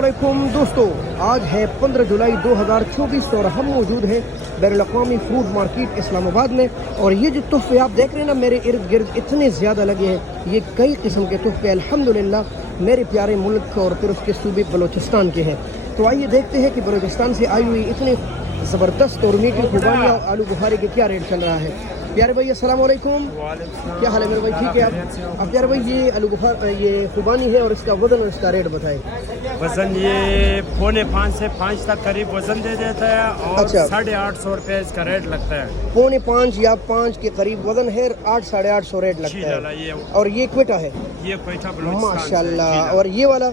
अस्सलामुअलैकुम दोस्तों, आज है 15 जुलाई 2024 और हम मौजूद हैं बैनुल-अक़वामी फ्रूट मार्केट इस्लामाबाद में। और ये जो तोहफे आप देख रहे हैं ना, मेरे इर्द गिर्द इतने ज़्यादा लगे हैं। ये कई किस्म के तोहफे अल्हम्दुलिल्लाह मेरे प्यारे मुल्क और फिर उसके सूबे बलूचिस्तान के हैं। तो आइए देखते हैं कि बलूचिस्तान से आई हुई इतने ज़बरदस्त और मीठी खुबानियाँ और आलू बुखारे के क्या रेट चल रहा है। प्यारे भाई अस्सलाम वालेकुम, क्या हाल है मेरे भाई? ठीक है आप? अब प्यारे भाई ये आलू बुखार ये खुबानी है और इसका वजन और इसका रेट बताएं। वजन ये 4.5 से 5 तक करीब वजन दे देता है और अच्छा। 850 रुपये इसका रेट लगता है। 4.5 या 5 के करीब वजन है, 800-850 रेट लगता है। ये और ये क्वेटा है ये कोयटा बलूचिस्तान माशाल्लाह। और ये वाला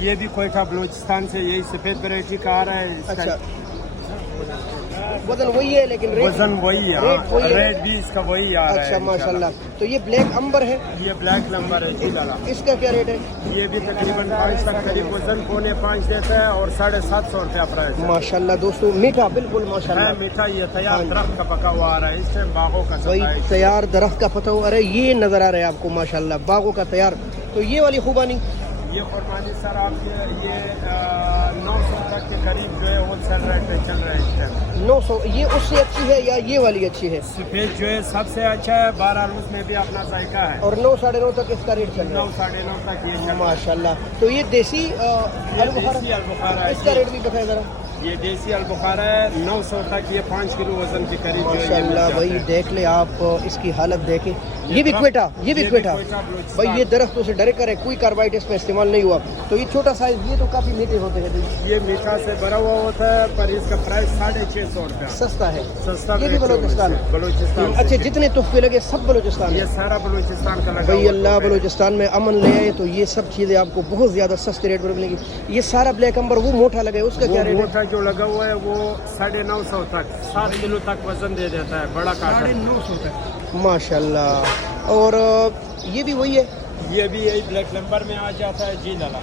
ये भी कोयटा बलूचिस्तान से यही सफेद वैरायटी का आ रहा है। इसका अच्छा, वजन वही है लेकिन रेट वजन वही है, रेट वही है। रेट भी इसका वही आ रहा है। अच्छा माशाल्लाह। तो ये ब्लैक अंबर है, ये ब्लैक नंबर है जी लाला। इसका क्या रेट है? ये भी तकरीबन 5 तक करीब वजन 4.5 देता है और 750 रुपया प्राइस है। माशाल्लाह दोस्तों, मीठा बिल्कुल माशाल्लाह। है मीठा, ये तैयार दरख्त का पका हुआ आ रहा है। इससे बागों का वही सफाई तैयार दरख्त का पता हो। अरे ये नजर आ रहा है आपको माशाल्लाह, बागों का तैयार। तो ये वाली खुबानी ये कुर्बानी सर आपके ये 900 तक के करीब जो है होलसेल रेट पे चल रहा है इस टाइम। 900, ये उससे अच्छी है या ये वाली अच्छी है? सफेद जो है सबसे अच्छा है, 12 रोज में भी अपना जायका है। और 9 साढ़े 9 तक इसका रेट चल रहा 9 साढ़े 9 तक ये चल है रहा है। माशाल्लाह। तो ये देसी आलू बुखारा, देसी अलबुखारा है। इसका रेट भी बताए जरा। ये देसी अलबुखारा है 900 तक, ये 5 किलो वजन के करीब जो है ये मिल माशाल्लाह जाता भाई है। देख ले आप इसकी हालत देखें। ये भी क्वेटा, ये भी क्वेटा बलूचिस्तान। भाई। ये दरख्तों से डरे करे, कोई कार्बाइड इसमें इस्तेमाल नहीं हुआ। तो ये छोटा साइज, ये तो काफी मीठे होते हैं भाई। ये मीठा से भरा हुआ होता है पर इसका प्राइस 650 रुपया सस्ता है। सस्ता। ये भी बलूचिस्तान है। बलूचिस्तान अच्छे जितने तोहफे लगे सब बलूचिस्तान ये है सारा बलूचिस्तान का लगा भाई। हुआ अल्लाह तोहफा है। बलूचिस्तान में अमन ले आए तो ये सब चीज़ें आपको बहुत ज़्यादा सस्ते रेट पर मिलेगी। ये सारा ब्लैक अंबर वो मोटा लगा है, उसका क्या रेट है? मोटा जो लगा हुआ है वो 950 तक 7 किलो तक वजन दे देता है, बड़ा काटा 950 तक माशाल्लाह। और ये भी वही है, ये भी यही ब्लैक नंबर में आ जाता है जी लाला।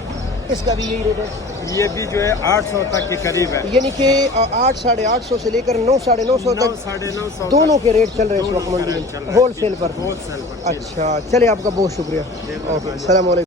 इसका भी यही रेट है। ये भी जो है 800 तक के करीब है। यानी कि 8 साढ़े 800 से लेकर 9 साढ़े 900 9 तक साढ़े 900 दोनों के रेट चल रहे हैं इस वक्त दोनों का मंडी रेट चल में रहा है। होलसेल पर। होलसेल पर। अच्छा चले, आपका बहुत शुक्रिया। ओके, अस्सलाम वालेकुम।